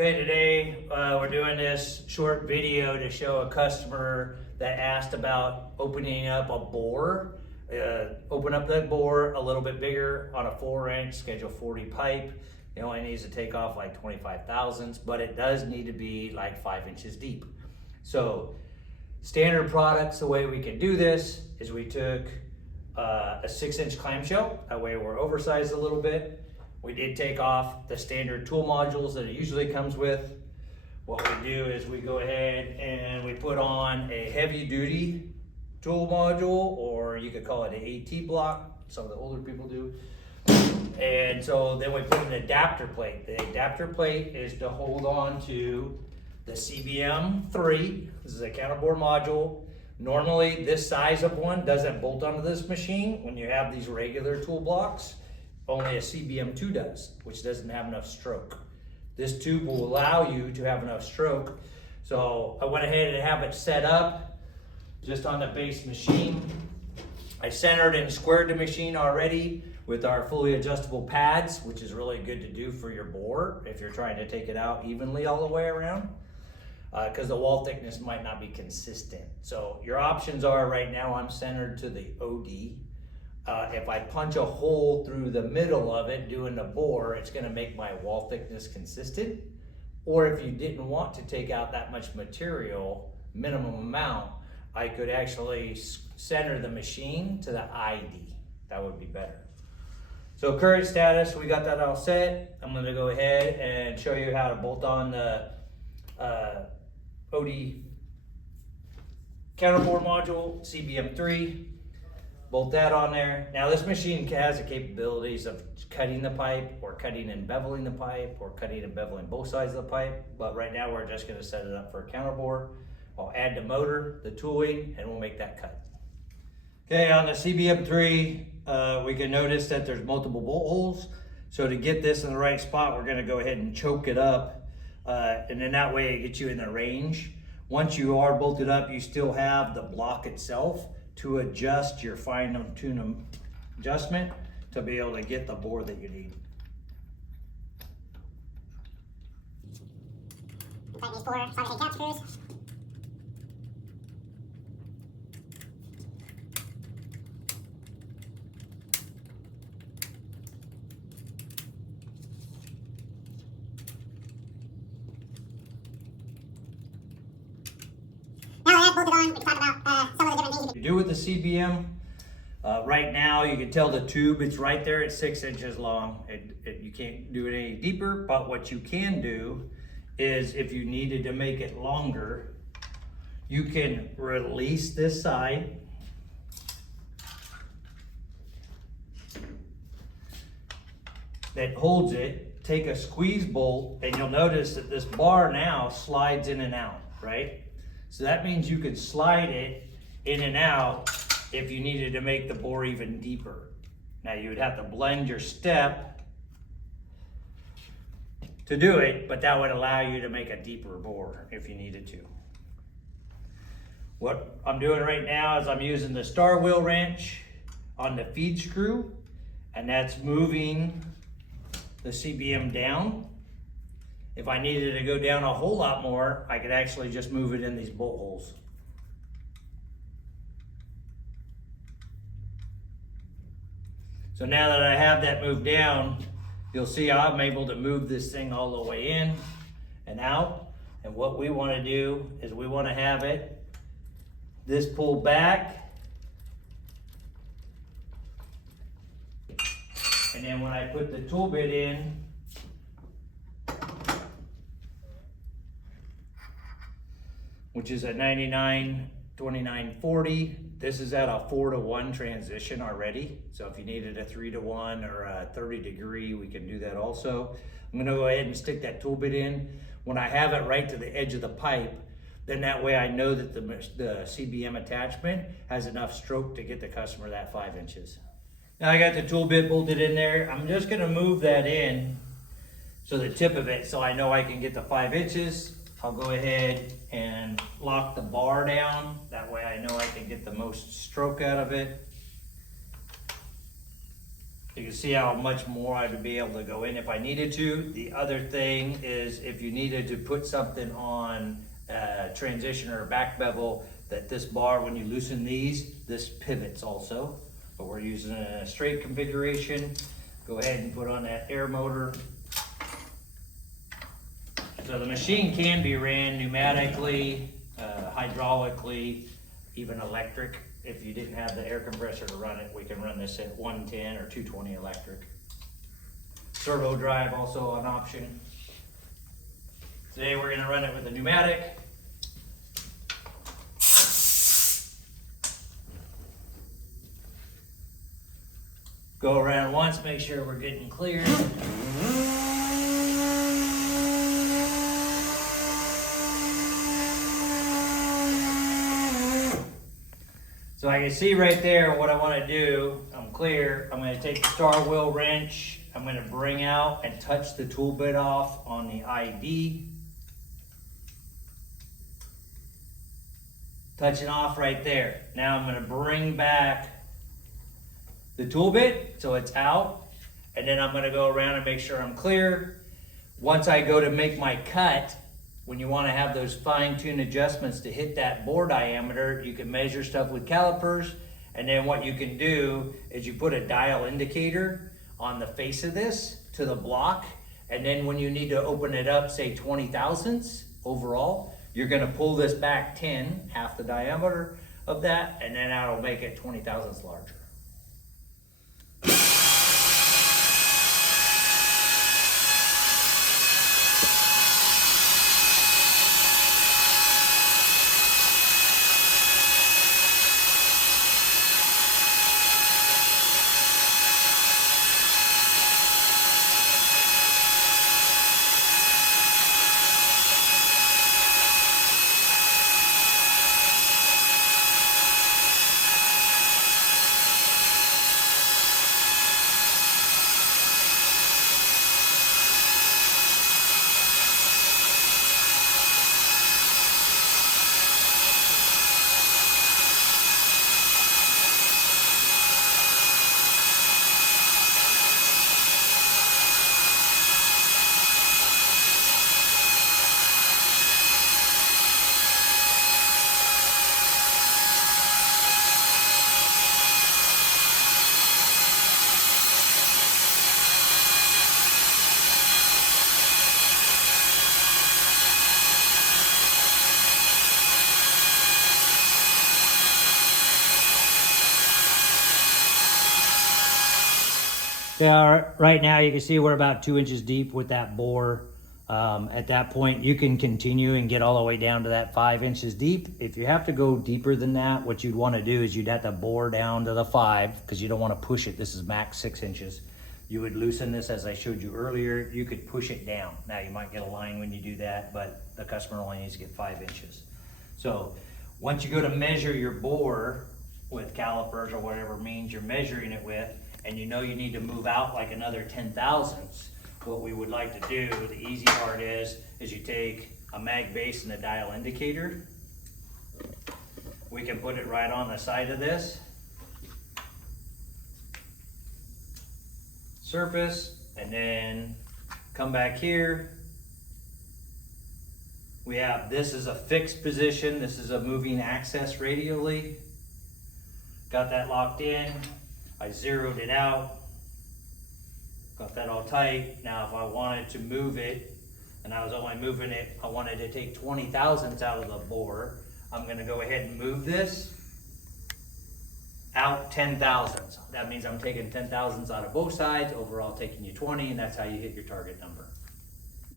Okay, today we're doing this short video to show a customer that asked about opening up a bore. Open up that bore a little bit bigger on a 4-inch schedule 40 pipe. It only needs to take off like 25 thousandths, but it does need to be like 5 inches deep. So standard products, the way we can do this is we took a 6-inch clamshell. That way we're oversized a little bit. We did take off the standard tool modules that it usually comes with. What we do is we go ahead and we put on a heavy duty tool module, or you could call it an AT block, some of the older people do. And so then we put an adapter plate. The adapter plate is to hold on to the CBM 3. This is a counterbore module. Normally this size of one doesn't bolt onto this machine when you have these regular tool blocks. Only a CBM 2 does, which doesn't have enough stroke. This tube will allow you to have enough stroke. So I went ahead and have it set up just on the base machine. I centered and squared the machine already with our fully adjustable pads, which is really good to do for your bore if you're trying to take it out evenly all the way around, because the wall thickness might not be consistent. So your options are, right now I'm centered to the OD. If I punch a hole through the middle of it doing the bore, it's gonna make my wall thickness consistent. Or if you didn't want to take out that much material, minimum amount, I could actually center the machine to the ID. That would be better. So current status, we got that all set. I'm gonna go ahead and show you how to bolt on the OD counterbore module, CBM 3. Bolt that on there. Now this machine has the capabilities of cutting the pipe, or cutting and beveling the pipe, or cutting and beveling both sides of the pipe. But right now we're just gonna set it up for a counterbore. I'll add the motor, the tooling, and we'll make that cut. Okay, on the CBM 3, we can notice that there's multiple bolt holes. So to get this in the right spot, we're gonna go ahead and choke it up. And then that way it gets you in the range. Once you are bolted up, you still have the block itself to adjust your fine tune adjustment to be able to get the bore that you need. Tighten these 4 solid cap screws. Now that bolted on, we can talk about some of the different things You do with the CBM, right now you can tell the tube, it's right there at 6 inches long. You can't do it any deeper, but what you can do is, if you needed to make it longer, you can release this side. That holds it, take a squeeze bolt, and you'll notice that this bar now slides in and out, right? So that means you could slide it in and out if you needed to make the bore even deeper. Now you would have to blend your step to do it, but that would allow you to make a deeper bore if you needed to. What I'm doing right now is I'm using the star wheel wrench on the feed screw, and that's moving the CBM down. If I needed to go down a whole lot more, I could actually just move it in these bolt holes. So now that I have that moved down, you'll see I'm able to move this thing all the way in and out. And what we want to do is we want to have it this pulled back. And then when I put the tool bit in, which is a 99, 29, 40. This is at a 4-to-1 transition already. So if you needed a 3-to-1 or a 30 degree, we can do that also. I'm gonna go ahead and stick that tool bit in. When I have it right to the edge of the pipe, then that way I know that the CBM attachment has enough stroke to get the customer that 5 inches. Now I got the tool bit bolted in there. I'm just gonna move that in, so the tip of it, so I know I can get the 5 inches. I'll go ahead and lock the bar down. That way I know I can get the most stroke out of it. You can see how much more I would be able to go in if I needed to. The other thing is if you needed to put something on a transition or a back bevel, that this bar, when you loosen these, this pivots also. But we're using a straight configuration. Go ahead and put on that air motor. So the machine can be ran pneumatically, hydraulically, even electric. If you didn't have the air compressor to run it, we can run this at 110 or 220 electric. Servo drive also an option. Today we're going to run it with a pneumatic. Go around once, make sure we're getting clear. So I can see right there what I want to do. I'm clear. I'm going to take the star wheel wrench. I'm going to bring out and touch the tool bit off on the ID. Touching off right there. Now I'm going to bring back the tool bit so it's out. And then I'm going to go around and make sure I'm clear. Once I go to make my cut, when you want to have those fine-tuned adjustments to hit that bore diameter, you can measure stuff with calipers. And then what you can do is you put a dial indicator on the face of this to the block. And then when you need to open it up, say 20 thousandths overall, you're going to pull this back 10, half the diameter of that, and then that'll make it 20 thousandths larger. Yeah, right now you can see we're about 2 inches deep with that bore. At that point, you can continue and get all the way down to that 5 inches deep. If you have to go deeper than that, what you'd want to do is you'd have to bore down to the 5 because you don't want to push it. This is max 6 inches. You would loosen this as I showed you earlier. You could push it down. Now you might get a line when you do that, but the customer only needs to get 5 inches. So once you go to measure your bore with calipers or whatever means you're measuring it with, and you know you need to move out like another 10 thousandths, what we would like to do, the easy part is you take a mag base and a dial indicator. We can put it right on the side of this surface, and then come back here. We have, this is a fixed position, this is a moving axis radially. Got that locked in. I zeroed it out, got that all tight. Now if I wanted to move it, and I was only moving it, I wanted to take 20 thousandths out of the bore, I'm gonna go ahead and move this out 10 thousandths. That means I'm taking 10 thousandths out of both sides, overall taking you 20, and that's how you hit your target number.